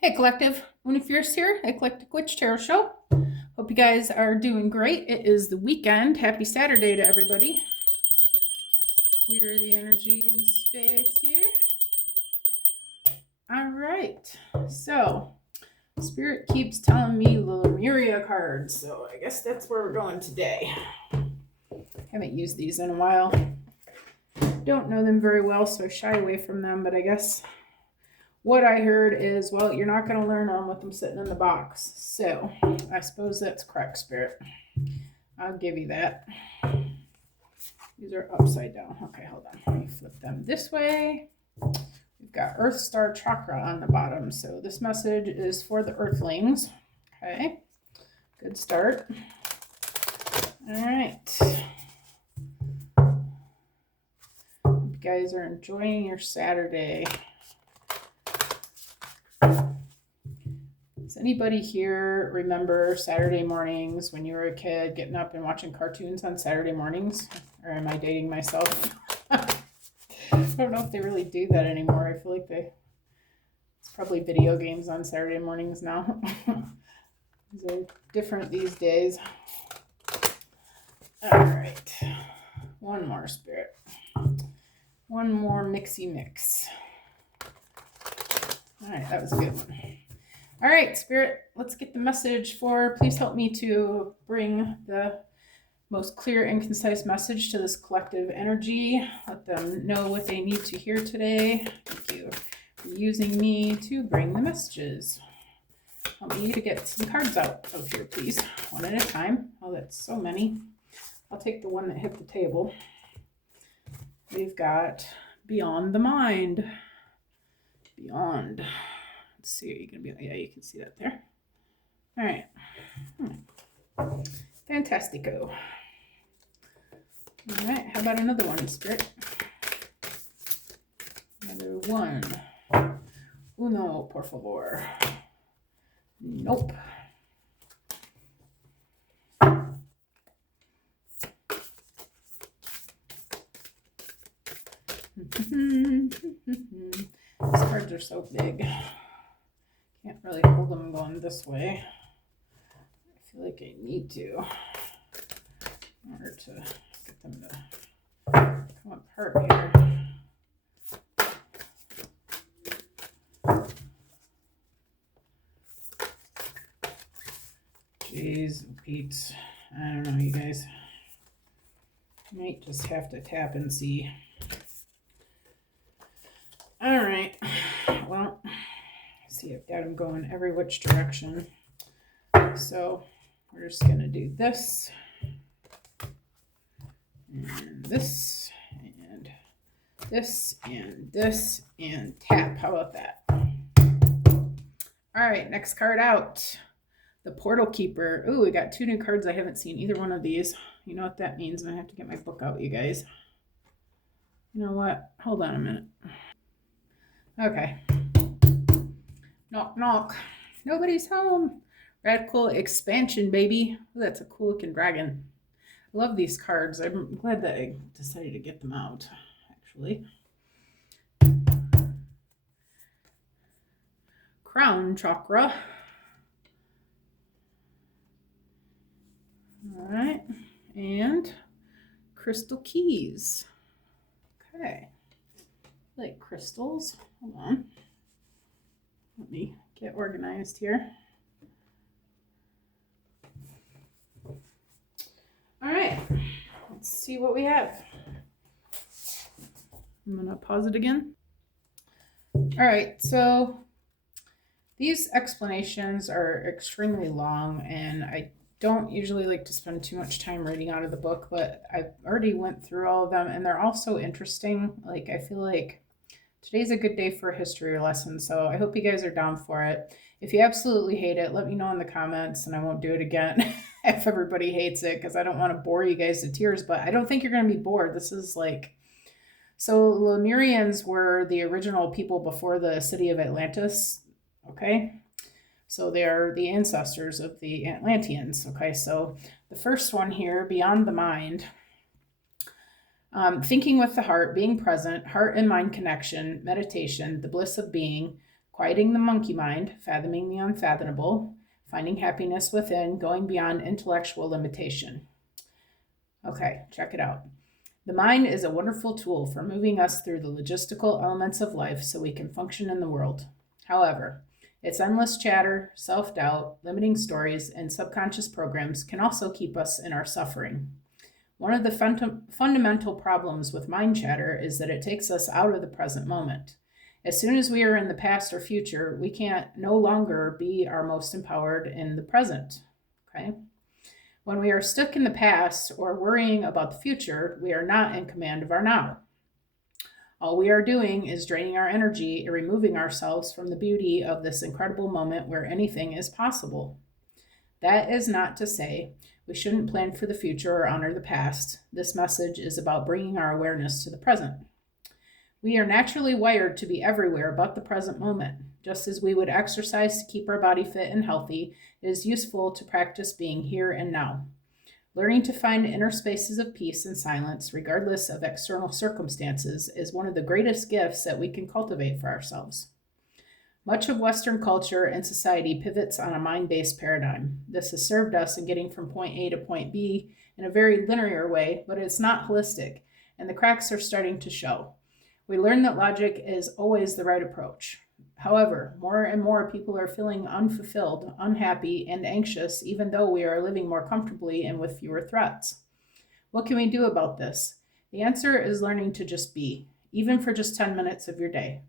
Hey Collective, Una Fierce here, Eclectic Witch Tarot Show. Hope you guys are doing great. It is the weekend. Happy Saturday to everybody. Clear the energy and space here. All right, so Spirit keeps telling me the Lemuria cards, so I guess that's where we're going today. Haven't used these in a while. Don't know them very well, so I shy away from them, but I guess what I heard is, well, you're not going to learn them with them sitting in the box. So I suppose that's correct, Spirit. I'll give you that. These are upside down. Okay, hold on. Let me flip them this way. We've got Earth Star Chakra on the bottom. So this message is for the Earthlings. Okay, good start. All right. You guys are enjoying your Saturday. Does anybody here remember Saturday mornings when you were a kid getting up and watching cartoons on Saturday mornings? Or am I dating myself? I don't know if they really do that anymore. I feel like it's probably video games on Saturday mornings now. These are different these days. All right. One more, Spirit. One more mixy mix. All right, that was a good one. All right, Spirit, let's get the message for, please help me to bring the most clear and concise message to this collective energy. Let them know what they need to hear today. Thank you for using me to bring the messages. Help me to get some cards out of here, please. One at a time. Oh, that's so many. I'll take the one that hit the table. We've got Beyond the Mind. Beyond. Let's see, are you gonna be? Yeah, you can see that there. All right. Fantastico. All right, how about another one, Spirit? Another one. Uno, por favor. Nope. These cards are so big. Can't really hold them going this way. I feel like I need to in order to get them to come apart here. Jeez, Pete. I don't know, you guys. Might just have to tap and see. All right. Well, see, I've got them going every which direction. So we're just going to do this and this and this and this and tap. How about that? All right, next card out. The Portal Keeper. Ooh, we got two new cards. I haven't seen either one of these. You know what that means? I have to get my book out, you guys. You know what? Hold on a minute. Okay. Knock, knock. Nobody's home. Radical Expansion, baby. Ooh, that's a cool looking dragon. I love these cards. I'm glad that I decided to get them out, actually. Crown Chakra. All right. And Crystal Keys. Okay. I like crystals. Hold on. Let me get organized here. All right, let's see what we have. I'm gonna pause it again. All right, so these explanations are extremely long and I don't usually like to spend too much time reading out of the book, but I've already went through all of them and they're all so interesting. Like, I feel like today's a good day for a history lesson, so I hope you guys are down for it. If you absolutely hate it, let me know in the comments and I won't do it again if everybody hates it, because I don't want to bore you guys to tears, but I don't think you're going to be bored. This is like, so Lemurians were the original people before the city of Atlantis, okay? So they're the ancestors of the Atlanteans, okay? So the first one here, Beyond the Mind. Thinking with the heart, being present, heart and mind connection, meditation, the bliss of being, quieting the monkey mind, fathoming the unfathomable, finding happiness within, going beyond intellectual limitation. Okay, check it out. The mind is a wonderful tool for moving us through the logistical elements of life so we can function in the world. However, its endless chatter, self-doubt, limiting stories, and subconscious programs can also keep us in our suffering. One of the fundamental problems with mind chatter is that it takes us out of the present moment. As soon as we are in the past or future, we can't no longer be our most empowered in the present. Okay? When we are stuck in the past or worrying about the future, we are not in command of our now. All we are doing is draining our energy and removing ourselves from the beauty of this incredible moment where anything is possible. That is not to say we shouldn't plan for the future or honor the past. This message is about bringing our awareness to the present. We are naturally wired to be everywhere but the present moment. Just as we would exercise to keep our body fit and healthy, it is useful to practice being here and now. Learning to find inner spaces of peace and silence, regardless of external circumstances, is one of the greatest gifts that we can cultivate for ourselves. Much of Western culture and society pivots on a mind-based paradigm. This has served us in getting from point A to point B in a very linear way, but it's not holistic, and the cracks are starting to show. We learn that logic is always the right approach. However, more and more people are feeling unfulfilled, unhappy, and anxious, even though we are living more comfortably and with fewer threats. What can we do about this? The answer is learning to just be, even for just 10 minutes of your day.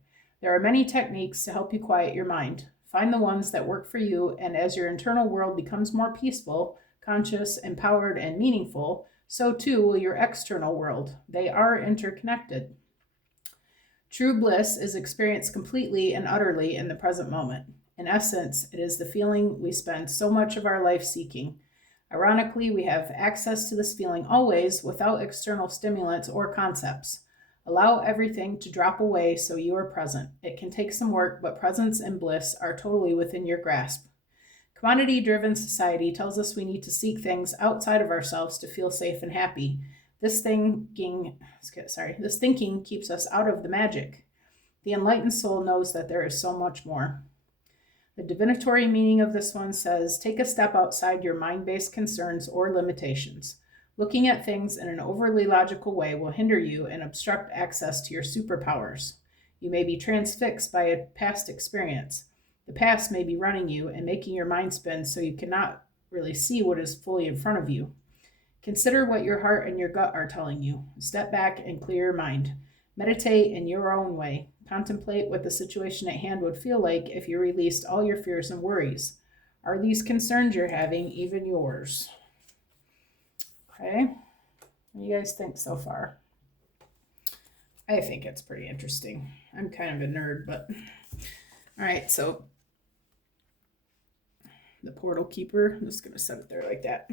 There are many techniques to help you quiet your mind. Find the ones that work for you, and as your internal world becomes more peaceful, conscious, empowered, and meaningful, so too will your external world. They are interconnected. True bliss is experienced completely and utterly in the present moment. In essence, it is the feeling we spend so much of our life seeking. Ironically, we have access to this feeling always without external stimulants or concepts. Allow everything to drop away so you are present. It can take some work, but presence and bliss are totally within your grasp. Commodity-driven society tells us we need to seek things outside of ourselves to feel safe and happy. This thinking keeps us out of the magic. The enlightened soul knows that there is so much more. The divinatory meaning of this one says, take a step outside your mind-based concerns or limitations. Looking at things in an overly logical way will hinder you and obstruct access to your superpowers. You may be transfixed by a past experience. The past may be running you and making your mind spin so you cannot really see what is fully in front of you. Consider what your heart and your gut are telling you. Step back and clear your mind. Meditate in your own way. Contemplate what the situation at hand would feel like if you released all your fears and worries. Are these concerns you're having even yours? Okay. What do you guys think so far? I think it's pretty interesting. I'm kind of a nerd, but all right, so the portal keeper, I'm just going to set it there like that.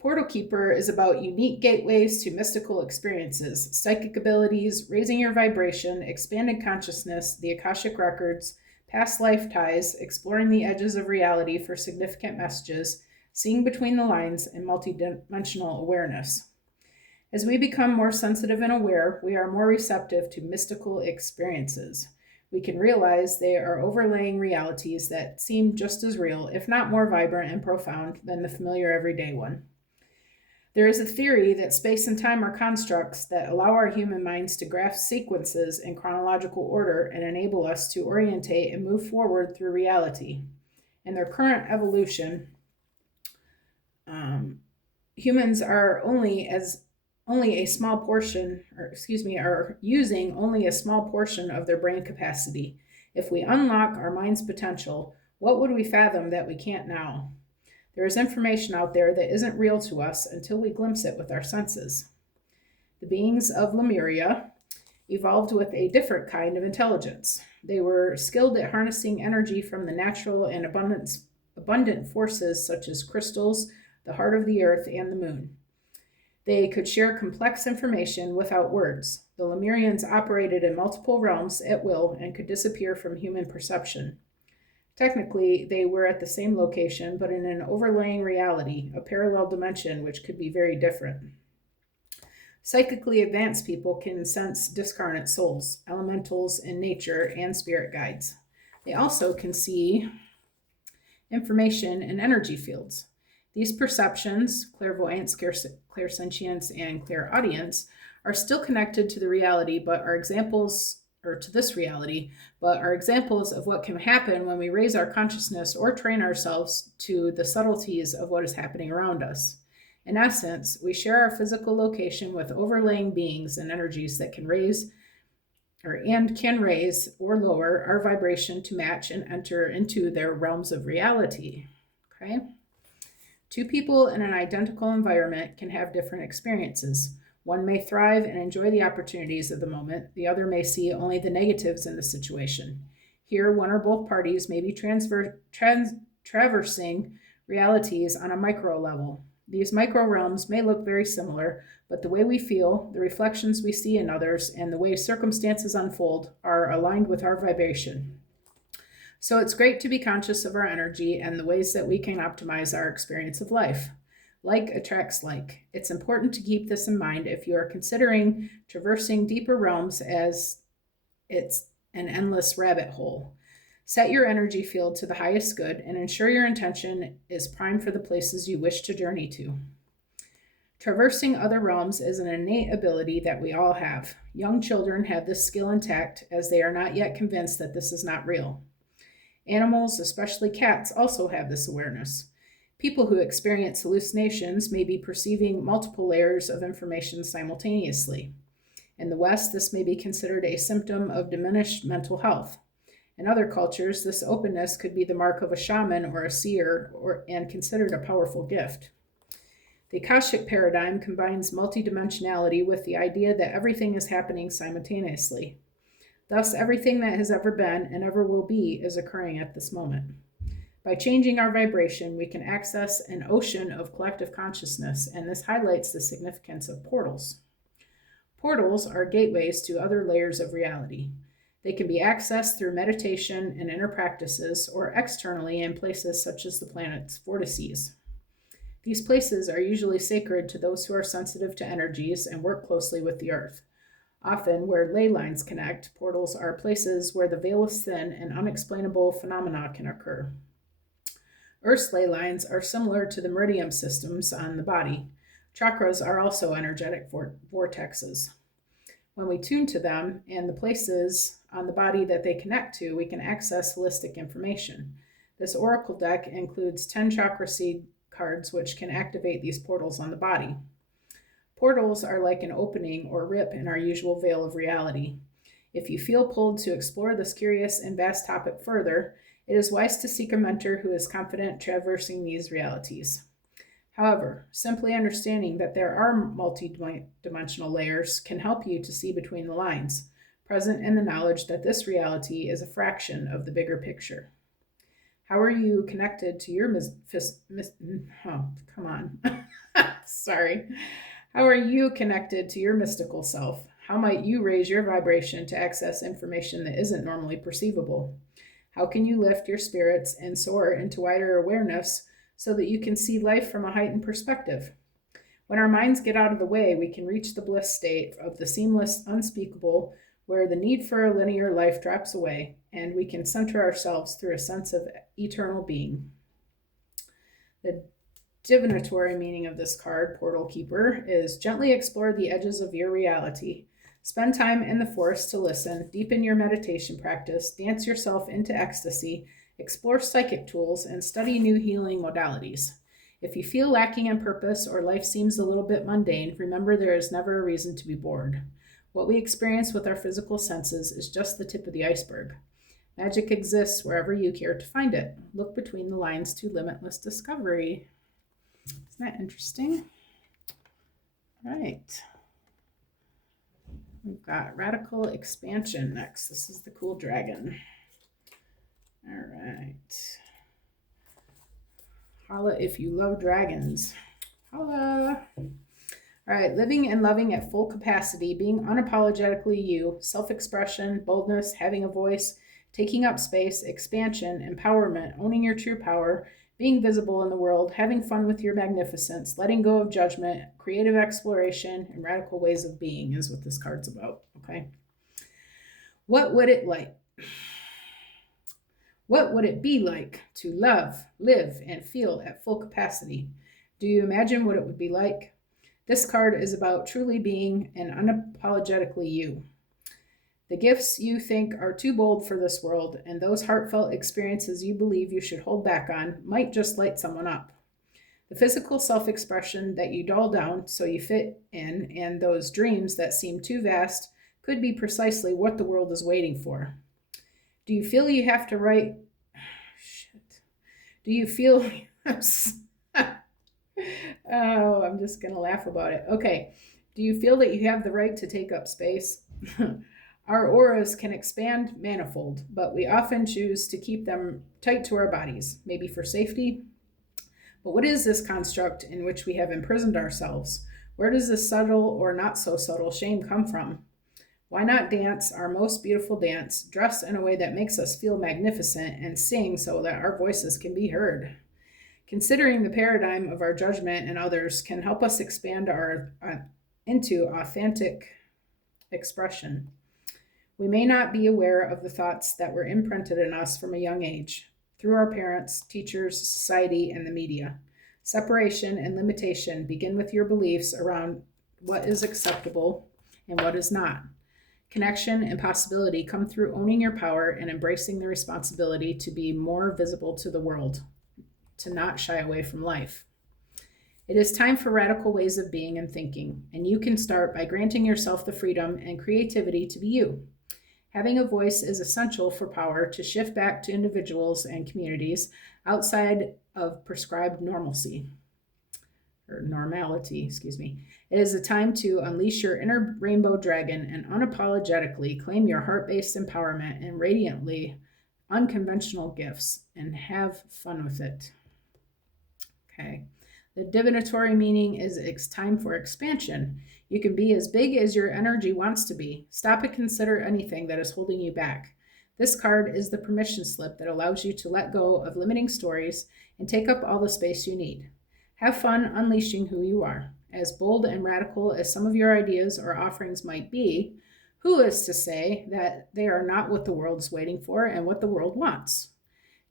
Portal Keeper is about unique gateways to mystical experiences, psychic abilities, raising your vibration, expanded consciousness, the Akashic records, past life ties, exploring the edges of reality for significant messages, seeing between the lines, and multidimensional awareness. As we become more sensitive and aware, we are more receptive to mystical experiences. We can realize they are overlaying realities that seem just as real, if not more vibrant and profound, than the familiar everyday one. There is a theory that space and time are constructs that allow our human minds to grasp sequences in chronological order and enable us to orientate and move forward through reality. In their current evolution, humans are using only a small portion of their brain capacity. If we unlock our mind's potential, what would we fathom that we can't now? There is information out there that isn't real to us until we glimpse it with our senses. The beings of Lemuria evolved with a different kind of intelligence. They were skilled at harnessing energy from the natural and abundant forces such as crystals, the heart of the earth, and the moon. They could share complex information without words. The Lemurians operated in multiple realms at will and could disappear from human perception. Technically, they were at the same location, but in an overlaying reality, a parallel dimension which could be very different. Psychically advanced people can sense discarnate souls, elementals in nature, and spirit guides. They also can see information in energy fields. These perceptions, clairvoyance, clairsentience, and clairaudience, are still connected to the reality, but are examples, or to this reality, but are examples of what can happen when we raise our consciousness or train ourselves to the subtleties of what is happening around us. In essence, we share our physical location with overlaying beings and energies that can raise or lower our vibration to match and enter into their realms of reality. Okay? Two people in an identical environment can have different experiences. One may thrive and enjoy the opportunities of the moment. The other may see only the negatives in the situation. Here, one or both parties may be traversing realities on a micro level. These micro realms may look very similar, but the way we feel, the reflections we see in others, and the way circumstances unfold are aligned with our vibration. So it's great to be conscious of our energy and the ways that we can optimize our experience of life. Like attracts like. It's important to keep this in mind if you are considering traversing deeper realms, as it's an endless rabbit hole. Set your energy field to the highest good and ensure your intention is primed for the places you wish to journey to. Traversing other realms is an innate ability that we all have. Young children have this skill intact as they are not yet convinced that this is not real. Animals, especially cats, also have this awareness. People who experience hallucinations may be perceiving multiple layers of information simultaneously. In the West, this may be considered a symptom of diminished mental health. In other cultures, this openness could be the mark of a shaman or a seer and considered a powerful gift. The Akashic paradigm combines multidimensionality with the idea that everything is happening simultaneously. Thus, everything that has ever been and ever will be is occurring at this moment. By changing our vibration, we can access an ocean of collective consciousness, and this highlights the significance of portals. Portals are gateways to other layers of reality. They can be accessed through meditation and inner practices or externally in places such as the planet's vortices. These places are usually sacred to those who are sensitive to energies and work closely with the earth. Often, where ley lines connect, portals are places where the veil is thin and unexplainable phenomena can occur. Earth's ley lines are similar to the meridian systems on the body. Chakras are also energetic vortexes. When we tune to them and the places on the body that they connect to, we can access holistic information. This oracle deck includes 10 chakra seed cards, which can activate these portals on the body. Portals are like an opening or rip in our usual veil of reality. If you feel pulled to explore this curious and vast topic further, it is wise to seek a mentor who is confident traversing these realities. However, simply understanding that there are multi-dimensional layers can help you to see between the lines, present in the knowledge that this reality is a fraction of the bigger picture. How are you connected to your Sorry. How are you connected to your mystical self? How might you raise your vibration to access information that isn't normally perceivable? How can you lift your spirits and soar into wider awareness so that you can see life from a heightened perspective? When our minds get out of the way, we can reach the bliss state of the seamless, unspeakable, where the need for a linear life drops away, and we can center ourselves through a sense of eternal being. The divinatory meaning of this card, Portal Keeper, is gently explore the edges of your reality. Spend time in the forest to listen, deepen your meditation practice, dance yourself into ecstasy, explore psychic tools, and study new healing modalities. If you feel lacking in purpose or life seems a little bit mundane, remember there is never a reason to be bored. What we experience with our physical senses is just the tip of the iceberg. Magic exists wherever you care to find it. Look between the lines to limitless discovery. Isn't that interesting? All right. We've got Radical Expansion next. This is the cool dragon. All right. Holla if you love dragons. Holla. All right. Living and loving at full capacity, being unapologetically you, self-expression, boldness, having a voice, taking up space, expansion, empowerment, owning your true power, being visible in the world, having fun with your magnificence, letting go of judgment, creative exploration, and radical ways of being is what this card's about, okay? What would it like? What would it be like to love, live, and feel at full capacity? Do you imagine what it would be like? This card is about truly being and unapologetically you. The gifts you think are too bold for this world and those heartfelt experiences you believe you should hold back on might just light someone up. The physical self expression that you dull down so you fit in, and those dreams that seem too vast, could be precisely what the world is waiting for. Do you feel you have to write? Shit. Do you feel. Oh, I'm just going to laugh about it. Okay. Do you feel that you have the right to take up space? Our auras can expand manifold, but we often choose to keep them tight to our bodies, maybe for safety. But what is this construct in which we have imprisoned ourselves? Where does this subtle or not so subtle shame come from? Why not dance our most beautiful dance, dress in a way that makes us feel magnificent, and sing so that our voices can be heard? Considering the paradigm of our judgment and others can help us expand into authentic expression. We may not be aware of the thoughts that were imprinted in us from a young age through our parents, teachers, society, and the media. Separation and limitation begin with your beliefs around what is acceptable and what is not. Connection and possibility come through owning your power and embracing the responsibility to be more visible to the world, to not shy away from life. It is time for radical ways of being and thinking, and you can start by granting yourself the freedom and creativity to be you. Having a voice is essential for power to shift back to individuals and communities outside of prescribed normalcy. It is a time to unleash your inner rainbow dragon and unapologetically claim your heart-based empowerment and radiantly unconventional gifts and have fun with it. Okay. The divinatory meaning is it's time for expansion. You can be as big as your energy wants to be. Stop and consider anything that is holding you back. This card is the permission slip that allows you to let go of limiting stories and take up all the space you need. Have fun unleashing who you are. As bold and radical as some of your ideas or offerings might be, who is to say that they are not what the world is waiting for and what the world wants?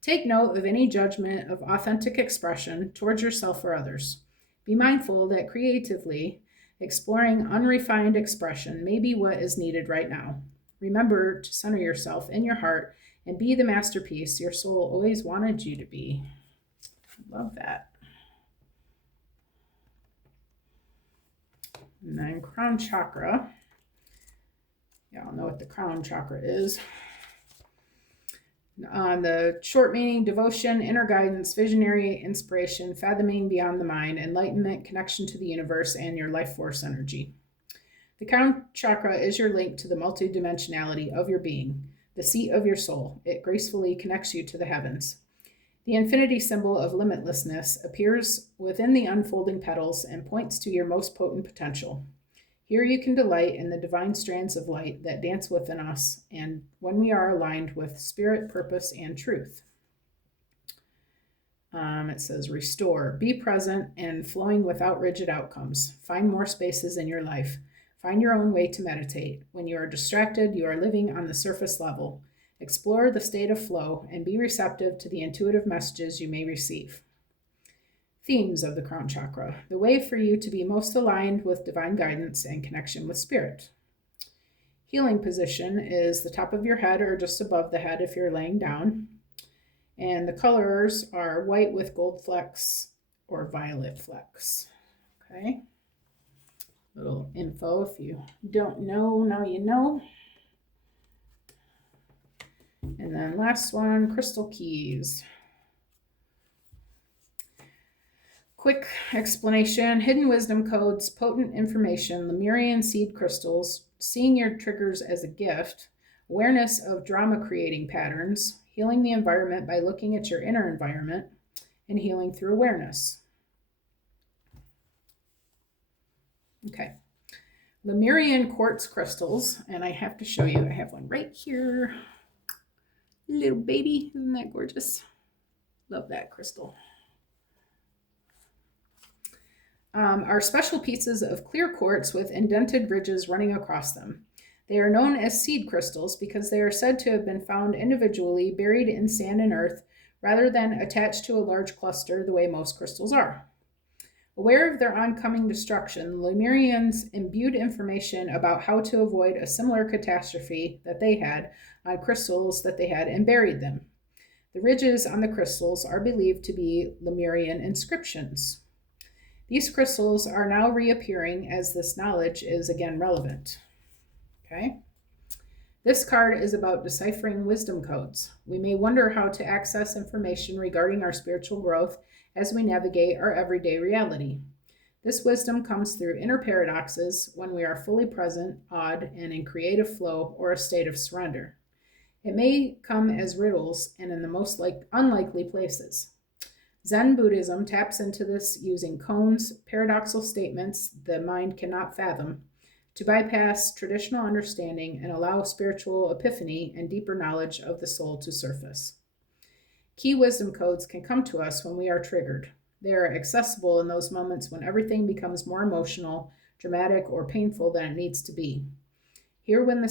Take note of any judgment of authentic expression towards yourself or others. Be mindful that creatively exploring unrefined expression may be what is needed right now. Remember to center yourself in your heart and be the masterpiece your soul always wanted you to be. Love that. And then crown chakra. Y'all know what the crown chakra is. The short meaning: devotion, inner guidance, visionary inspiration, fathoming beyond the mind, enlightenment, connection to the universe, and your life force energy. The crown chakra is your link to the multidimensionality of your being, the seat of your soul. It gracefully connects you to the heavens. The infinity symbol of limitlessness appears within the unfolding petals and points to your most potent potential. Here you can delight in the divine strands of light that dance within us, and when we are aligned with spirit, purpose, and truth. It says, restore, be present and flowing without rigid outcomes. Find more spaces in your life. Find your own way to meditate. When you are distracted, you are living on the surface level. Explore the state of flow and be receptive to the intuitive messages you may receive. Themes of the crown chakra: the way for you to be most aligned with divine guidance and connection with spirit. Healing position is the top of your head or just above the head if you're laying down. And the colors are white with gold flecks or violet flecks. Okay. Little info if you don't know, now you know. And then last one, crystal keys. Quick explanation: hidden wisdom codes, potent information, Lemurian seed crystals, seeing your triggers as a gift, awareness of drama creating patterns, healing the environment by looking at your inner environment, and healing through awareness. Okay. Lemurian quartz crystals, and I have to show you, I have one right here. Little baby, isn't that gorgeous? Love that crystal. Are special pieces of clear quartz with indented ridges running across them. They are known as seed crystals because they are said to have been found individually buried in sand and earth rather than attached to a large cluster the way most crystals are. Aware of their oncoming destruction, the Lemurians imbued information about how to avoid a similar catastrophe that they had on crystals that they had and buried them. The ridges on the crystals are believed to be Lemurian inscriptions. These crystals are now reappearing as this knowledge is again relevant. Okay? This card is about deciphering wisdom codes. We may wonder how to access information regarding our spiritual growth as we navigate our everyday reality. This wisdom comes through inner paradoxes when we are fully present, awed, and in creative flow or a state of surrender. It may come as riddles and in the most unlikely places. Zen Buddhism taps into this using koans, paradoxical statements the mind cannot fathom, to bypass traditional understanding and allow spiritual epiphany and deeper knowledge of the soul to surface. Key wisdom codes can come to us when we are triggered. They are accessible in those moments when everything becomes more emotional, dramatic, or painful than it needs to be. Here, when the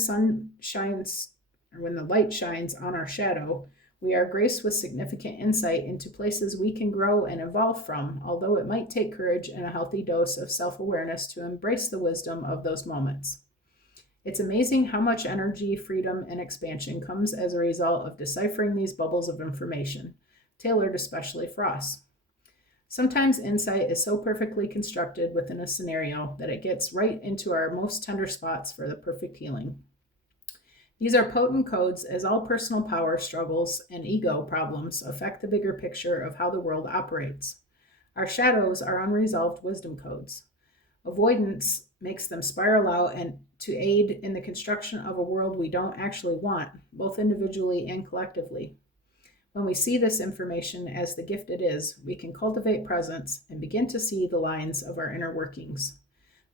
light shines on our shadow, we are graced with significant insight into places we can grow and evolve from, although it might take courage and a healthy dose of self-awareness to embrace the wisdom of those moments. It's amazing how much energy, freedom, and expansion comes as a result of deciphering these bubbles of information, tailored especially for us. Sometimes insight is so perfectly constructed within a scenario that it gets right into our most tender spots for the perfect healing. These are potent codes as all personal power struggles and ego problems affect the bigger picture of how the world operates. Our shadows are unresolved wisdom codes. Avoidance makes them spiral out and to aid in the construction of a world we don't actually want, both individually and collectively. When we see this information as the gift it is, we can cultivate presence and begin to see the lines of our inner workings.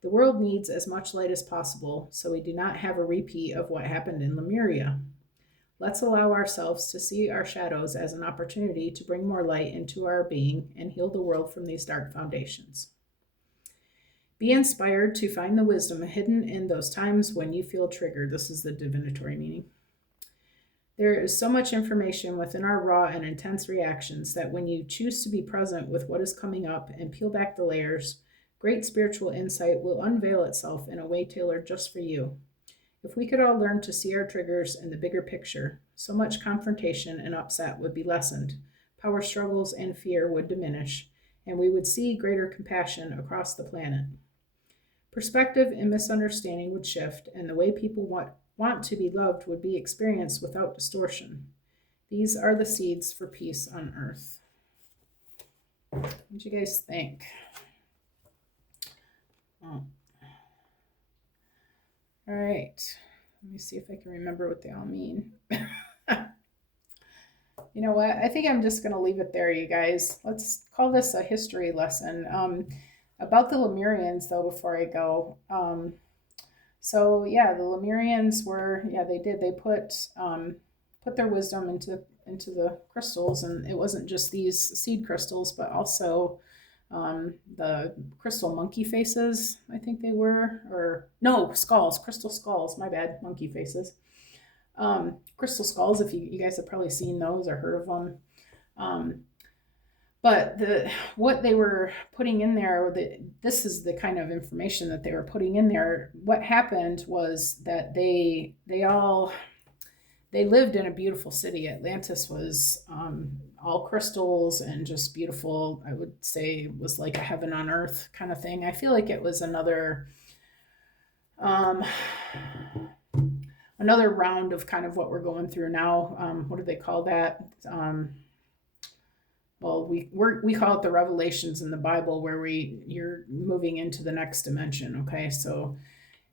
The world needs as much light as possible, so we do not have a repeat of what happened in Lemuria. Let's allow ourselves to see our shadows as an opportunity to bring more light into our being and heal the world from these dark foundations. Be inspired to find the wisdom hidden in those times when you feel triggered. This is the divinatory meaning. There is so much information within our raw and intense reactions that when you choose to be present with what is coming up and peel back the layers, great spiritual insight will unveil itself in a way tailored just for you. If we could all learn to see our triggers in the bigger picture, so much confrontation and upset would be lessened, power struggles and fear would diminish, and we would see greater compassion across the planet. Perspective and misunderstanding would shift, and the way people want to be loved would be experienced without distortion. These are the seeds for peace on earth. What do you guys think? Oh. All right. Let me see if I can remember what they all mean. You know what? I think I'm just going to leave it there, you guys. Let's call this a history lesson. About the Lemurians, though, before I go. So yeah, the Lemurians were, they put their wisdom into the crystals, and it wasn't just these seed crystals, but also the crystal monkey faces, I think they were, or no, skulls, crystal skulls, my bad, monkey faces. Crystal skulls, if you guys have probably seen those or heard of them. But what they were putting in there, this is the kind of information that they were putting in there. What happened was that they lived in a beautiful city. Atlantis was all crystals and just beautiful. I would say it was like a heaven on earth kind of thing. I feel like it was another round of kind of what we're going through now. What do they call that? Well, we call it the revelations in the Bible, where you're moving into the next dimension. Okay, so,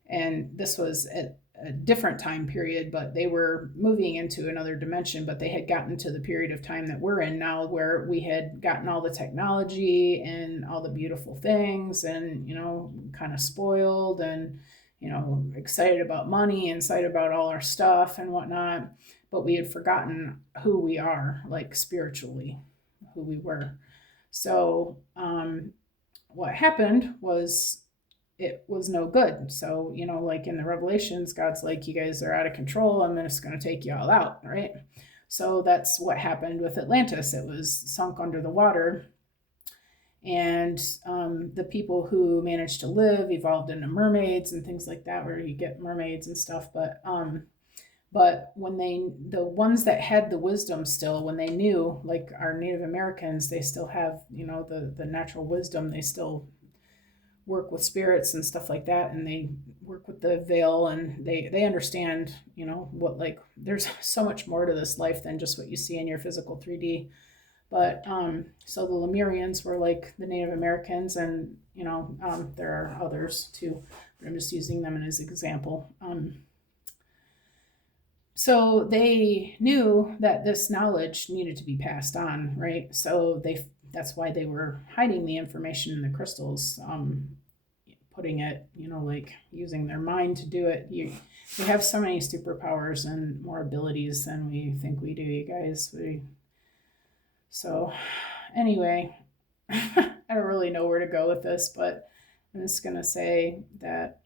and this was at a different time period, but they were moving into another dimension, but they had gotten to the period of time that we're in now, where we had gotten all the technology and all the beautiful things, and kind of spoiled and excited about money and excited about all our stuff and whatnot, but we had forgotten who we are, like spiritually, who we were. So what happened was it was no good. So, like in the Revelations, God's like, you guys are out of control. I'm just going to take you all out, right? So that's what happened with Atlantis. It was sunk under the water. And the people who managed to live evolved into mermaids and things like that, where you get mermaids and stuff. But when the ones that had the wisdom still, when they knew, like our Native Americans, they still have, the natural wisdom. They still work with spirits and stuff like that, and they work with the veil, and they understand, what, like, there's so much more to this life than just what you see in your physical 3D. But so the Lemurians were like the Native Americans, and there are others too, but I'm just using them as an example. So they knew that this knowledge needed to be passed on, right? So that's why they were hiding the information in the crystals, putting it, like using their mind to do it. We have so many superpowers and more abilities than we think we do, you guys. So anyway, I don't really know where to go with this, but I'm just going to say that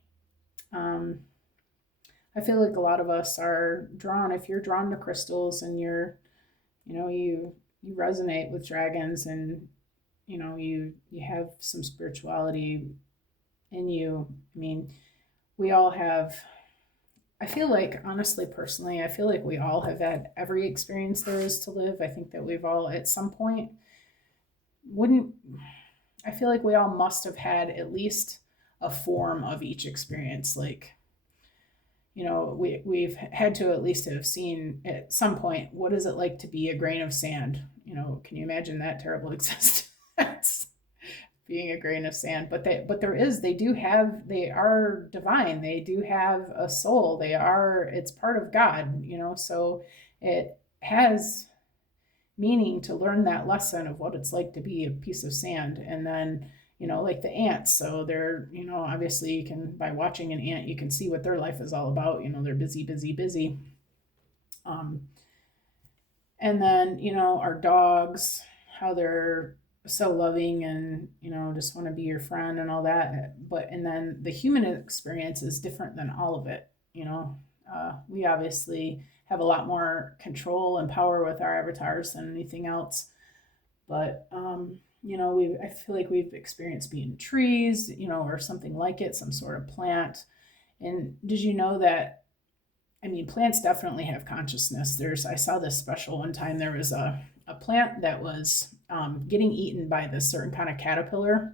I feel like a lot of us are drawn, if you're drawn to crystals and you resonate with dragons, and you have some spirituality in you. I mean, we all have, I feel like, honestly, personally, I feel like we all have had every experience there is to live. I think that we've all at some point I feel like we all must have had at least a form of each experience. Like, we've had to at least have seen at some point, what is it like to be a grain of sand? Can you imagine that terrible existence? Being a grain of sand. But they are divine. They do have a soul. It's part of God, so it has meaning to learn that lesson of what it's like to be a piece of sand. And then, like the ants. So they're, obviously you can, by watching an ant, you can see what their life is all about. They're busy, busy, busy. And then, our dogs, how they're so loving and, just want to be your friend and all that. And then the human experience is different than all of it. We obviously have a lot more control and power with our avatars than anything else. But I feel like we've experienced being trees, or something like it, some sort of plant. And did you know that? I mean, plants definitely have consciousness. I saw this special one time. There was a plant that was getting eaten by this certain kind of caterpillar,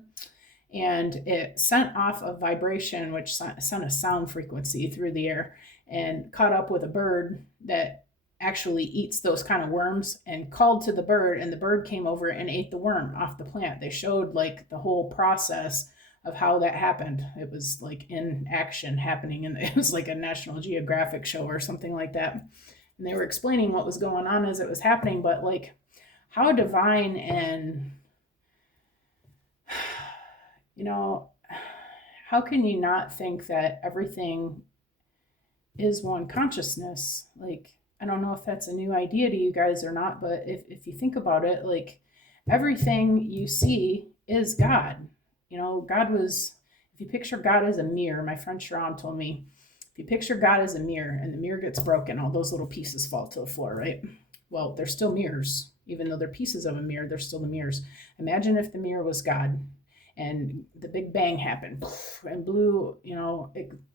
and it sent off a vibration which sent a sound frequency through the air and caught up with a bird that actually eats those kind of worms, and called to the bird, and the bird came over and ate the worm off the plant. They showed like the whole process of how that happened. It was like in action happening, and it was like a National Geographic show or something like that. And they were explaining what was going on as it was happening, but like how divine and how can you not think that everything is one consciousness? Like, I don't know if that's a new idea to you guys or not, but if you think about it, like everything you see is God. If you picture God as a mirror, my friend Sharon told me, if you picture God as a mirror and the mirror gets broken, all those little pieces fall to the floor, right? Well, they're still mirrors. Even though they're pieces of a mirror, they're still the mirrors. Imagine if the mirror was God and the Big Bang happened and blew,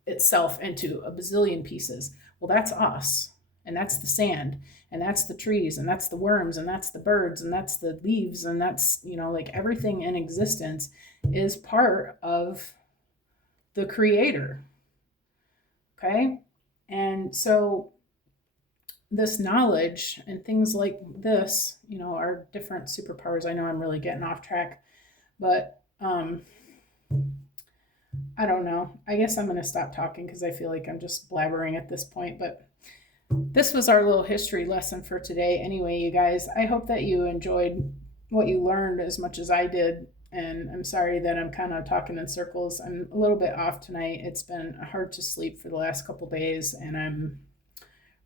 itself into a bazillion pieces. Well, that's us. And that's the sand, and that's the trees, and that's the worms, and that's the birds, and that's the leaves, and that's, like everything in existence is part of the creator. Okay? And so this knowledge and things like this, are different superpowers. I know I'm really getting off track, but I don't know. I guess I'm going to stop talking because I feel like I'm just blabbering at this point, but this was our little history lesson for today. Anyway, you guys, I hope that you enjoyed what you learned as much as I did. And I'm sorry that I'm kind of talking in circles. I'm a little bit off tonight. It's been hard to sleep for the last couple days, and I'm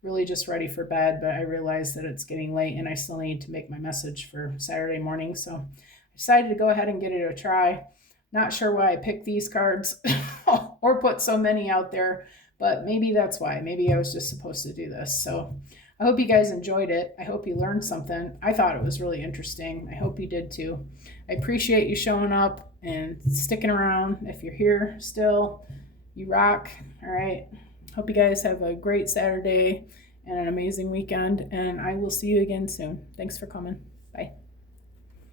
really just ready for bed, but I realize that it's getting late and I still need to make my message for Saturday morning. So I decided to go ahead and give it a try. Not sure why I picked these cards or put so many out there, but maybe that's why. Maybe I was just supposed to do this. So I hope you guys enjoyed it. I hope you learned something. I thought it was really interesting. I hope you did too. I appreciate you showing up and sticking around. If you're here still, you rock. All right. Hope you guys have a great Saturday and an amazing weekend, and I will see you again soon. Thanks for coming. Bye.